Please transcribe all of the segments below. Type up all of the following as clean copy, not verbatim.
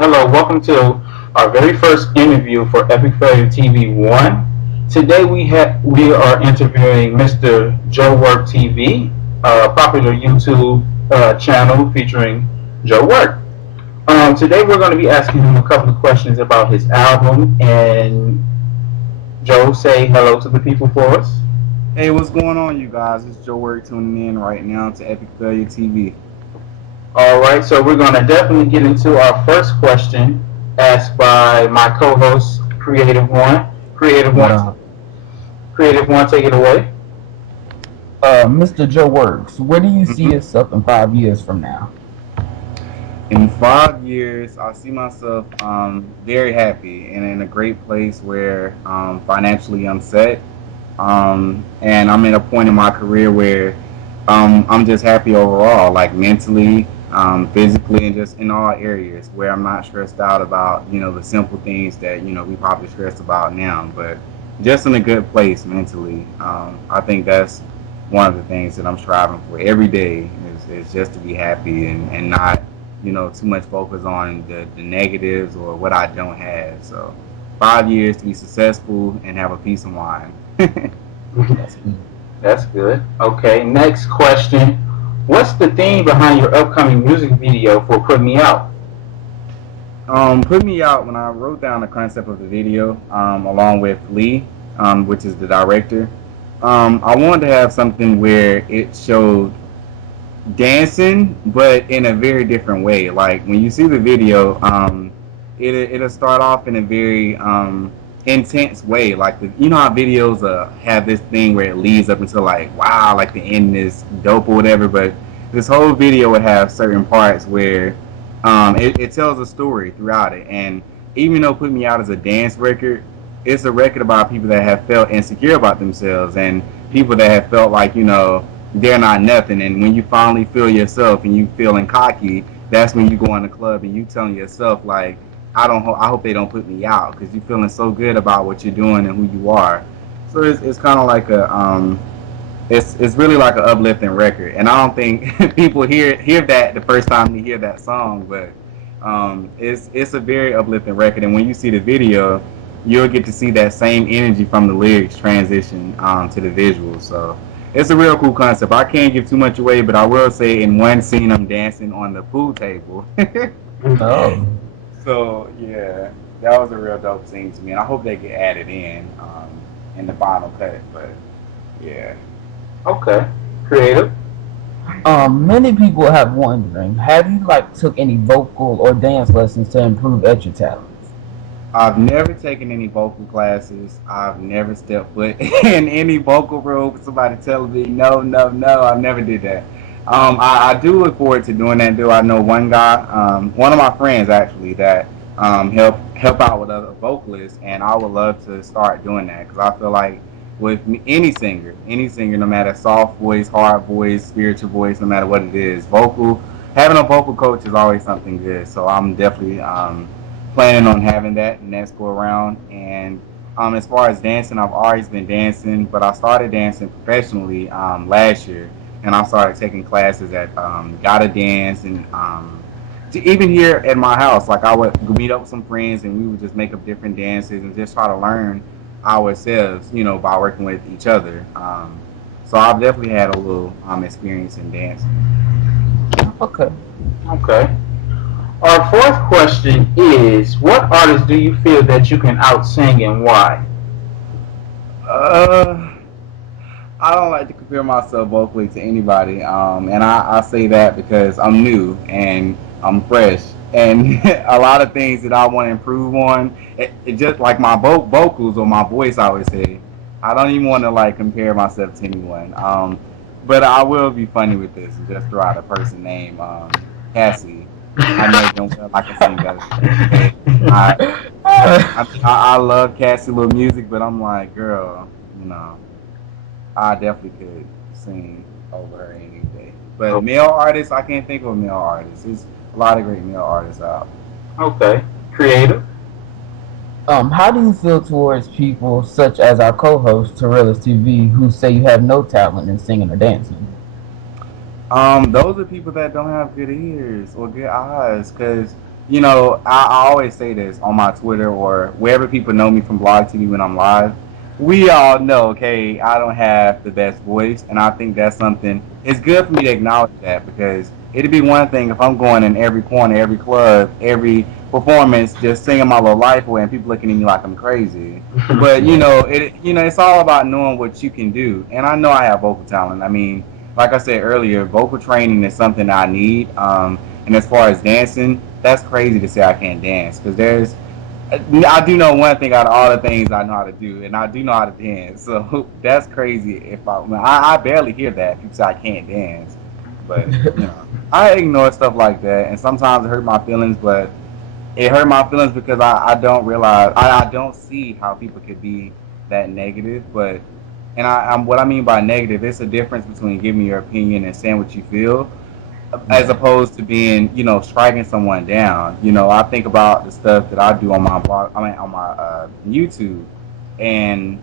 Hello, welcome to our very first interview for EpicFailureTV1. Today we are interviewing Mr. JoWorkTV, a popular YouTube channel featuring Joe Work. Today we're going to be asking him a couple of questions about his album. And Joe, say hello to the people for us. Hey, what's going on, you guys? It's Joe Work tuning in right now to Epic Failure TV. All right, so we're going to definitely get into our first question asked by my co-host, Creative One. Creative What One, Creative One, take it away. Mr. Joe Works, where do you see hmm yourself in 5 years from now? In 5 years, I see myself very happy and in a great place where financially I'm set. And I'm at a point in my career where I'm just happy overall, like mentally, physically, and just in all areas where I'm not stressed out about, the simple things that, we probably stress about now, but just in a good place mentally. I think that's one of the things that I'm striving for every day is just to be happy and not, too much focus on the negatives or what I don't have. So 5 years to be successful and have a peace of mind. That's good. That's good. Okay, next question. What's the theme behind your upcoming music video for Put Me Out? Put me out when I wrote down the concept of the video, along with Lee, which is the director. I wanted to have something where it showed dancing, but in a very different way. Like when you see the video, it'll start off in a very intense way. Like how videos have this thing where it leads up until like wow, like the end is dope or whatever. But this whole video would have certain parts where it tells a story throughout it. And even though Put Me Out is a dance record, it's a record about people that have felt insecure about themselves and people that have felt like they're not nothing. And when you finally feel yourself and you feeling cocky, that's when you go in the club and you telling yourself like, I hope they don't put me out because you're feeling so good about what you're doing and who you are. So it's kind of like it's really like an uplifting record. And I don't think people hear that the first time they hear that song, but it's a very uplifting record. And when you see the video, you'll get to see that same energy from the lyrics transition to the visuals. So it's a real cool concept. I can't give too much away, but I will say in one scene I'm dancing on the pool table. Oh, So yeah, that was a real dope scene to me, and I hope they get added in the final cut. But yeah, Okay, creative. many people have wondering, have you took any vocal or dance lessons to improve at your talents? I've never taken any vocal classes. I've never stepped foot in any vocal room with somebody telling me no, no, no. I never did that. I do look forward to doing that. Do I know one guy, one of my friends actually, that help out with other vocalists, and I would love to start doing that because I feel like with any singer, no matter soft voice, hard voice, spiritual voice, no matter what it is, having a vocal coach is always something good. So I'm definitely planning on having that next go around. And as far as dancing, I've always been dancing, but I started dancing professionally last year, and I started taking classes at Gotta Dance and even here at my house. Like I would meet up with some friends, and we would just make up different dances and just try to learn ourselves, by working with each other. So I've definitely had a little experience in dancing. Okay. Okay. Our fourth question is, what artist do you feel that you can out sing and why? Uh, I don't like to compare myself vocally to anybody, and I say that because I'm new and I'm fresh, and a lot of things that I want to improve on, it just like my vocals or my voice, I would say, I don't even want to like compare myself to anyone. But I will be funny with this and just throw out a person named Cassie. I know damn well I can sing better than her, but I love Cassie little music, but I'm like, girl, you know. I definitely could sing over her any day. But male artists, I can't think of a male artist. There's a lot of great male artists out. Okay. Creative. How do you feel towards people such as our co-host, Torellis TV, who say you have no talent in singing or dancing? Those are people that don't have good ears or good eyes, because I always say this on my Twitter or wherever people know me from Blog TV when I'm live. We all know, okay, I don't have the best voice, and I think that's something. It's good for me to acknowledge that because it'd be one thing if I'm going in every corner, every club, every performance, just singing my little life away, and people looking at me like I'm crazy. But it's all about knowing what you can do, and I know I have vocal talent. I mean, like I said earlier, vocal training is something I need. And as far as dancing, that's crazy to say I can't dance because I do know one thing out of all the things I know how to do, and I do know how to dance. So that's crazy. I barely hear that people say I can't dance, but I ignore stuff like that, and sometimes it hurt my feelings. But it hurt my feelings because I don't realize I don't see how people could be that negative. But I'm what I mean by negative, it's a difference between giving your opinion and saying what you feel as Right. opposed to being, striking someone down. I think about the stuff that I do on my blog, I mean, on my YouTube, and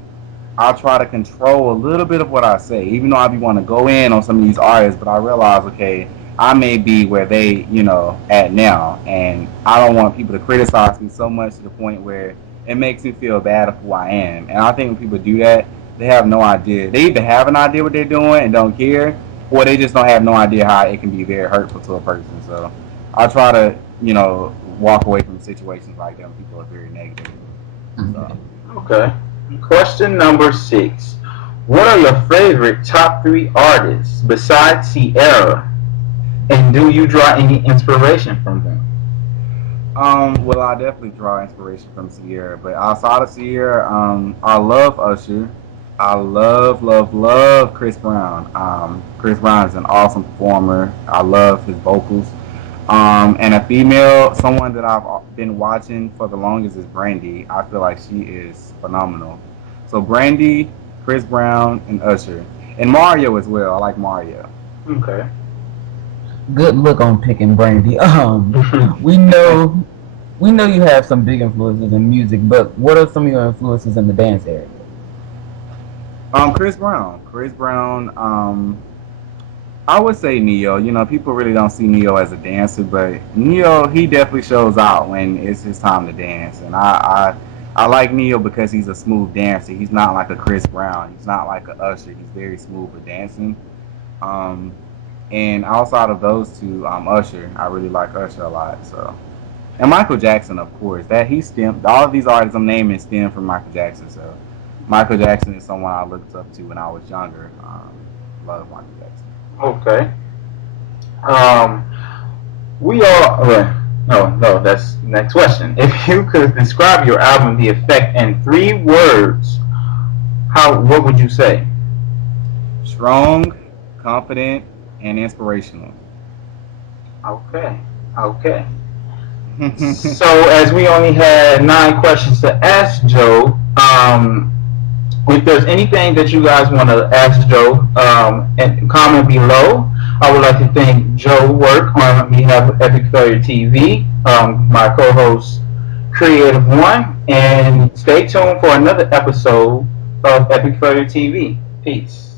I try to control a little bit of what I say, even though I be want to go in on some of these artists, but I realize, okay, I may be where they, at now, and I don't want people to criticize me so much to the point where it makes me feel bad of who I am. And I think when people do that, they have no idea. They either have an idea what they're doing and don't care, or they just don't have no idea how it can be very hurtful to a person. So I try to, walk away from situations like that when people are very negative. Okay. So. Okay. Question number 6. What are your favorite top 3 artists besides Sierra? And do you draw any inspiration from them? Well, I definitely draw inspiration from Sierra, but outside of Sierra, I love Usher. I love, love, love Chris Brown. Chris Brown is an awesome performer. I love his vocals. And a female, someone that I've been watching for the longest is Brandy. I feel like she is phenomenal. So Brandy, Chris Brown, and Usher, and Mario as well. I like Mario. Okay. Good look on picking Brandy. We know we know you have some big influences in music, but what are some of your influences in the dance area? Chris Brown. Chris Brown. I would say Neo. People really don't see Neo as a dancer, but Neo, he definitely shows out when it's his time to dance. And I like Neo because he's a smooth dancer. He's not like a Chris Brown. He's not like a Usher. He's very smooth with dancing. Um, and outside of those two, Usher, I really like Usher a lot. So, and Michael Jackson, of course, that he stemmed. All of these artists I'm naming stem from Michael Jackson. So, Michael Jackson is someone I looked up to when I was younger. Love Michael Jackson. Okay. Um, we all. No, that's the next question. If you could describe your album, The Effect, in 3 words, what would you say? Strong, confident, and inspirational. Okay. Okay. So, as we only had 9 questions to ask Joe, if there's anything that you guys want to ask Joe, and comment below. I would like to thank Joe Work on behalf of Epic Failure TV, my co-host Creative One, and stay tuned for another episode of Epic Failure TV. Peace.